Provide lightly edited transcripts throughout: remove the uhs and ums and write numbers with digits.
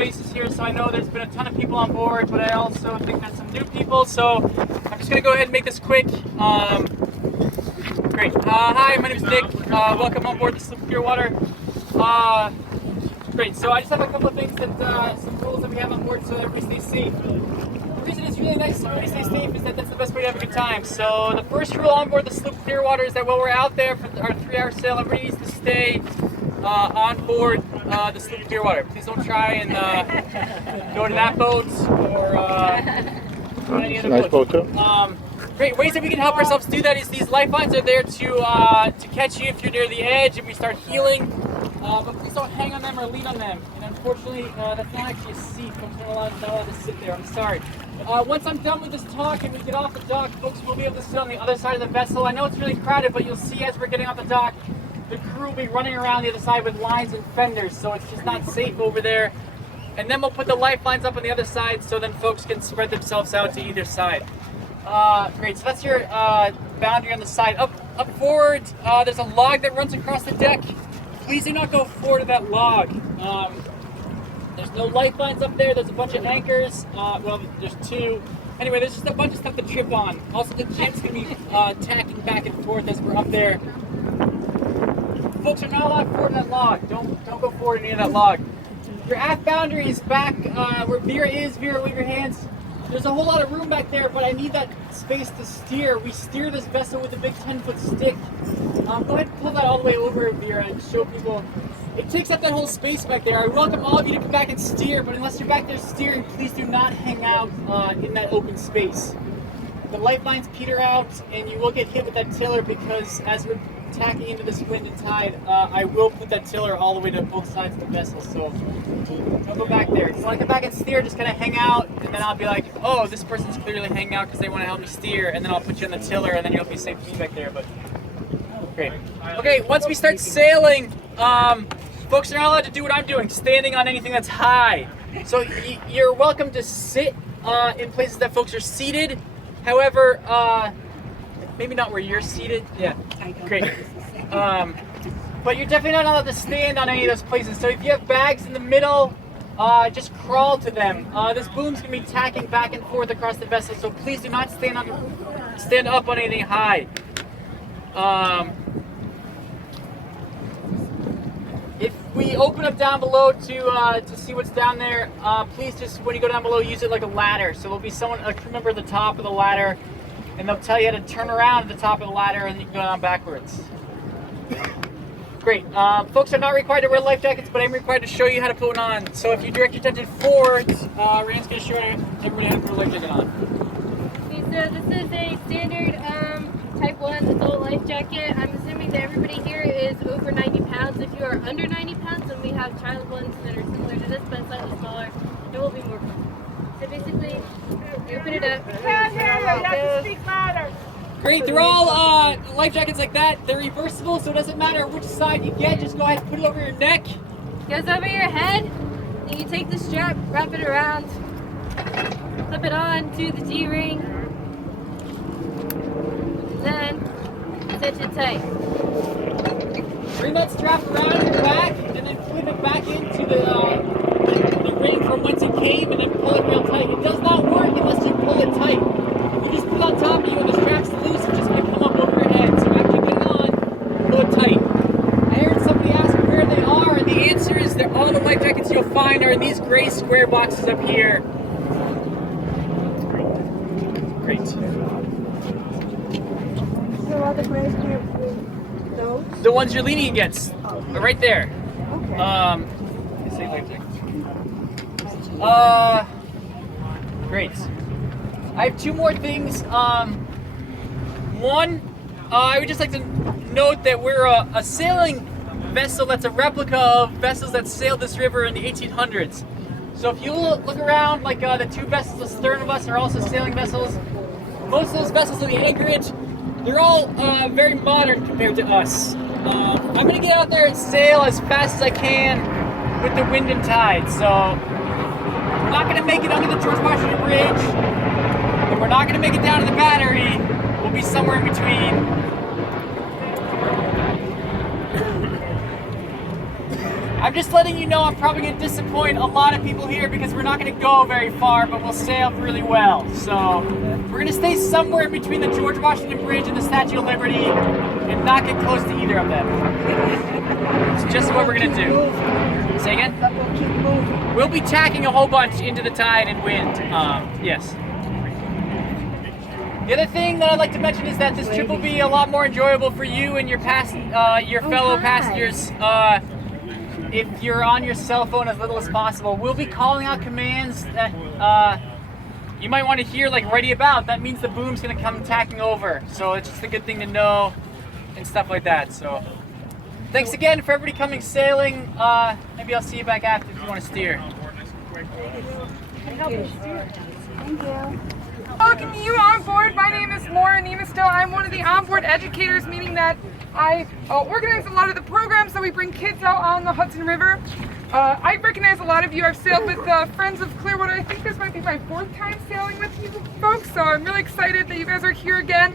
faces here, so I know there's been a ton of people on board, but I also think there's some new people, so I'm just going to go ahead and make this quick. Great. Hi, my name is Nick. Welcome on board the Sloop Clearwater. Great. So I just have a couple of things that, some rules that we have on board so that everybody stays safe. The reason it's really nice so everybody stays safe is that that's the best way to have a good time. So the first rule on board the Sloop Clearwater is that while we're out there for our 3-hour sail, everybody needs to stay on board the Sloop Clearwater. Please don't try and go to that boat or any other nice boat too. Great ways that we can help ourselves do that is these lifelines are there to catch you if you're near the edge and we start heeling. But please don't hang on them or lean on them. And unfortunately, that's not actually a seat. Folks are not allowed to sit there. I'm sorry. Once I'm done with this talk and we get off the dock, folks will be able to sit on the other side of the vessel. I know it's really crowded, but you'll see as we're getting off the dock, the crew will be running around the other side with lines and fenders, so it's just not safe over there. And then we'll put the lifelines up on the other side so then folks can spread themselves out to either side. Great, so that's your boundary on the side. Up forward, there's a log that runs across the deck. Please do not go forward to that log. There's no lifelines up there. There's a bunch of anchors. Well, there's 2. Anyway, there's just a bunch of stuff to trip on. Also, the jet's going to be tacking back and forth as we're up there. Folks are not allowed forward in that log. Don't go forward near that log. Your aft boundary is back where Vera is. Vera, wave your hands. There's a whole lot of room back there, but I need that space to steer. We steer this vessel with a big 10-foot stick. Go ahead and pull that all the way over, Vera, and show people. It takes up that whole space back there. I welcome all of you to come back and steer, but unless you're back there steering, please do not hang out in that open space. The lifelines peter out, and you will get hit with that tiller because as we're tacking into this wind and tide, I will put that tiller all the way to both sides of the vessel, so don't go back there. So when I come back and steer, just kind of hang out, and then I'll be like, oh, this person's clearly hanging out because they want to help me steer, and then I'll put you on the tiller, and then you'll be safe to be back there. But great. Okay, once we start sailing, folks are not allowed to do what I'm doing, standing on anything that's high. So you're welcome to sit in places that folks are seated. However, maybe not where you're seated. Yeah, great. But you're definitely not allowed to stand on any of those places. So if you have bags in the middle, just crawl to them. This boom's gonna be tacking back and forth across the vessel, so please do not stand up on anything high. If we open up down below to see what's down there, please just, when you go down below, use it like a ladder. So there'll be a crew member at the top of the ladder, and they'll tell you how to turn around at the top of the ladder, and you can go down backwards. Great. Folks are not required to wear life jackets, but I'm required to show you how to put one on. So if you direct your attention forward, Rand's going to show everybody how to put a life jacket on. Okay, so this is a standard Type 1 adult life jacket. I'm assuming that everybody here is over 90 pounds. If you are under 90 pounds, then we have child ones that are similar to this, but slightly smaller. It will be more fun. So basically, you open it up. Can't hear you. You have to speak louder. Great, they're all life jackets like that. They're reversible, so it doesn't matter which side you get. Just go ahead and put it over your neck. Goes over your head. And you take the strap, wrap it around, flip it on to the D-ring, and then cinch it tight. Bring that strap around your back, and then flip it back into the ring from whence it came, and then pull it real tight. It does not work unless you pull it tight. If you just put it on top of you and the strap's loose, it's just going to come up over your head. So after you get it on, pull it tight. I heard somebody ask where they are, and the answer is that all the life jackets you'll find are in these gray square boxes up here. Great. So are the gray square those? The ones you're leaning against, are right there. Okay. Great. I have 2 more things. One, I would just like to note that we're a sailing vessel that's a replica of vessels that sailed this river in the 1800s. So if you look around, like the 2 vessels astern of us are also sailing vessels. Most of those vessels in the anchorage, they're all very modern compared to us. I'm going to get out there and sail as fast as I can with the wind and tide. So we're not going to make it under the George Washington Bridge, and we're not going to make it down to the Battery. We'll be somewhere in between. I'm just letting you know I'm probably going to disappoint a lot of people here because we're not going to go very far, but we'll sail really well. So we're going to stay somewhere in between the George Washington Bridge and the Statue of Liberty and not get close to either of them. It's just what we're going to do. Say again? We'll be tacking a whole bunch into the tide and wind. Yes. The other thing that I'd like to mention is that this trip will be a lot more enjoyable for you and your fellow passengers if you're on your cell phone as little as possible. We'll be calling out commands that you might want to hear, like ready about. That means the boom's going to come tacking over. So it's just a good thing to know and stuff like that. So thanks again for everybody coming sailing. Maybe I'll see you back after if you want to steer. Thank you. Welcome you on board. My name is Laura Nemisto. I'm one of the onboard educators, meaning that I organize a lot of the programs that we bring kids out on the Hudson River. I recognize a lot of you. I've sailed with Friends of Clearwater. I think this might be my 4th time sailing with you folks, so I'm really excited that you guys are here again.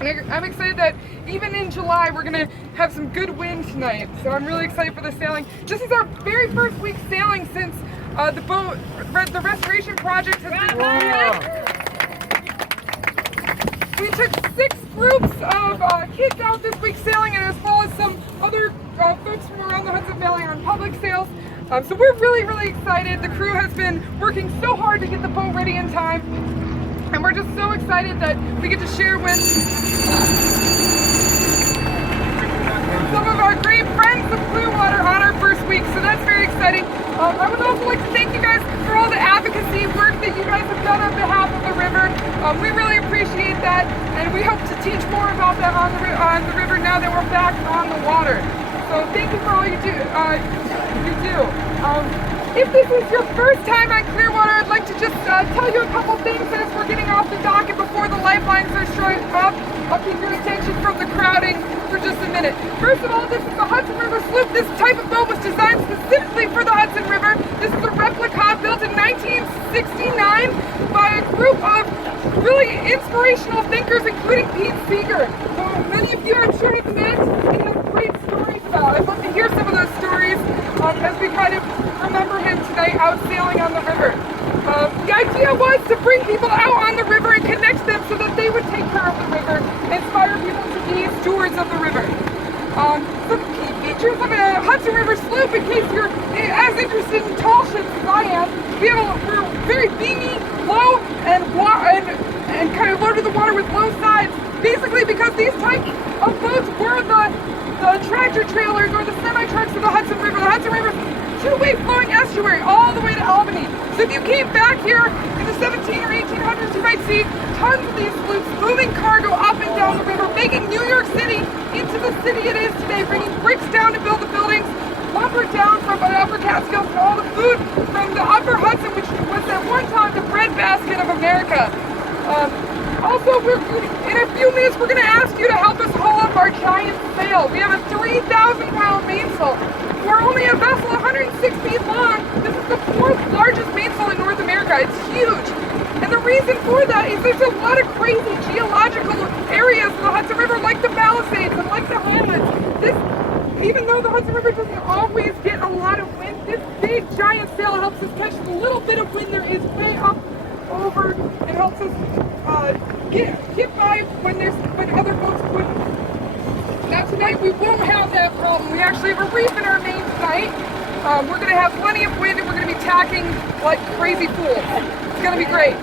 And I'm excited that even in July we're going to have some good wind tonight, so I'm really excited for the sailing. This is our very first week sailing since the restoration project has been completed. We took 6 groups of kids out this week sailing, and as well as some other folks from around the Hudson Valley on public sails. So we're really, really excited. The crew has been working so hard to get the boat ready in time, and we're just so excited that we get to share with some of our great friends of Clearwater on our first week, so that's very exciting. I would also like to thank you guys for all the advocacy work that you guys have done on behalf of the river. We really appreciate that, and we hope to teach more about that on the river now that we're back on the water. So thank you for all you do. If this is your first time on Clearwater, I'd like to just tell you a couple things as we're getting off the dock and before the lifelines are showing up. I'll keep your attention from the crowding for just a minute. First of all, this is the Hudson River Sloop. This type of boat was designed specifically for the Hudson River. This is a replica built in 1969 by a group of really inspirational thinkers, including Pete Seeger, who many of you I'm sure have met and have great stories about. I'd love to hear some of those stories as we kind of remember him tonight out sailing on the river. The idea was to bring people out on the river and connect them so that they would take care of the river, inspire people to be stewards of the river. Some key features of a Hudson River sloop, in case you're as interested in tall ships as I am, we're very beamy, low, and kind of low to the water with low sides, basically because these type of boats were the tractor trailers or the semi-trucks of the Hudson River. The Hudson River is a 2-way flowing estuary all the way to Albany. So if you came back here in the 17 or 1800s, you might see tons of these sloops moving cargo up and down the river, making New York City into the city it is today, bringing bricks down to build the buildings, lumber down from the upper Catskills, and all the food from the upper Hudson, which was at one time the breadbasket of America. Also, in a few minutes, we're going to ask you to help us haul up our giant sail. We have a 3,000-pound mainsail. We're only a vessel 106 feet long. This is the 4th largest mainsail in North America. It's huge. And the reason for that is there's a lot of crazy geological areas in the Hudson River, like the Palisades and like the Highlands. Even though the Hudson River doesn't always get a lot of wind, this big giant sail helps us catch the little bit of wind there is way up over and helps us get by when other boats wouldn't. Now tonight we won't have that problem. We actually have a reef in our main tonight. We're going to have plenty of wind and we're going to be tacking like crazy fools. It's going to be great.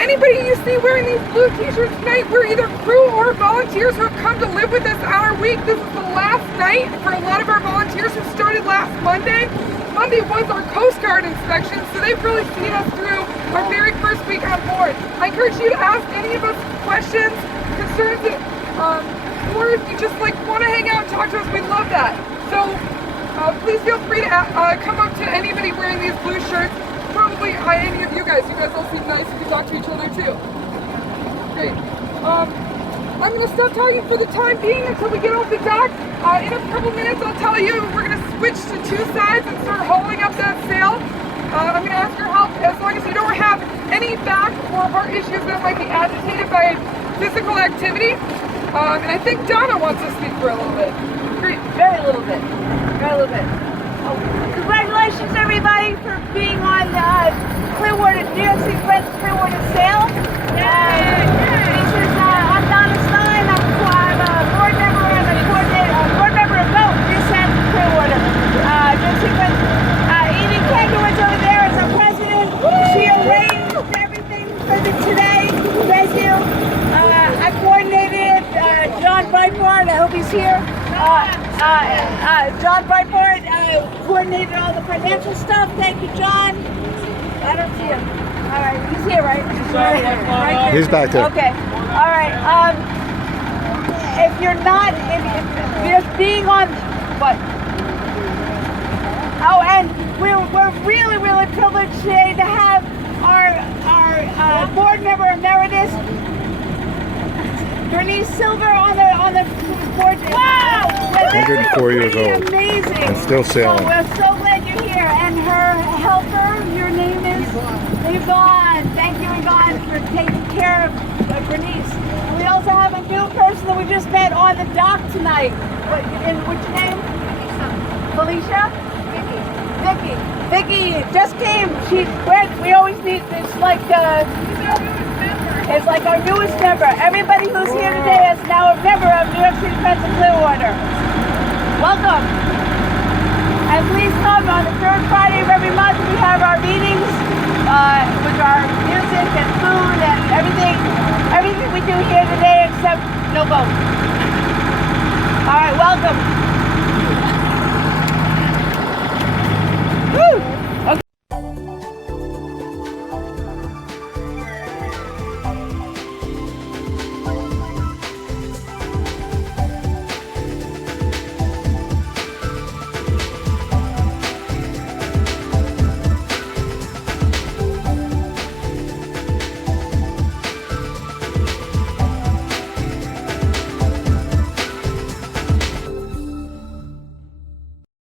Anybody you see wearing these blue t-shirts tonight, we're either crew or volunteers who have come to live with us on our week. This is the last night for a lot of our volunteers who started last Monday. Monday was our Coast Guard inspection, so they've really seen us through our very first week on board. I encourage you to ask any of us questions, concerns, or if you just want to hang out and talk to us, we'd love that. So please feel free to come up to anybody wearing these blue shirts. Probably any of you guys. You guys all seem nice. You can talk to each other too. Great. I'm going to stop talking for the time being until we get off the dock. In a couple minutes, I'll tell you we're going to switch to 2 sides and start hauling up that sail. I'm going to ask your help as long as you don't have any back or heart issues that might be agitated by physical activity. And I think Donna wants to speak for a little bit. Great. Very little bit. Got a all of it. Congratulations, everybody, for being on Clearwater, New York City Friends of Clearwater sale. I'm Donna Stein. I'm a board member and a board member of both New York Clearwater. New York City Friends. Edie Kendall's over there as our president. She arranged everything for today. Thank you. I coordinated John Breitbart. I hope he's here. John Breitbart coordinated all the financial stuff. Thank you, John. I don't see him. All right, he's here, right? Right. He's back there. Okay. All right. If you're not, if you're being on, what? Oh, and we're really privileged today to have our board member emeritus, Bernice Silver, on the board. Wow! 104 years old. Amazing. And still sailing. So we're so glad you're here. And her helper, your name is Yvonne. Thank you, Yvonne, for taking care of Bernice. We also have a new person that we just met on the dock tonight. What's your name? Felicia? Vicky just came. We always need, it's like our newest member. Everybody who's here today is now a member of New York City Friends of Clearwater. Welcome. And please come on the third Friday of every month. We have our meetings with our music and food and everything we do here today except no boat. All right.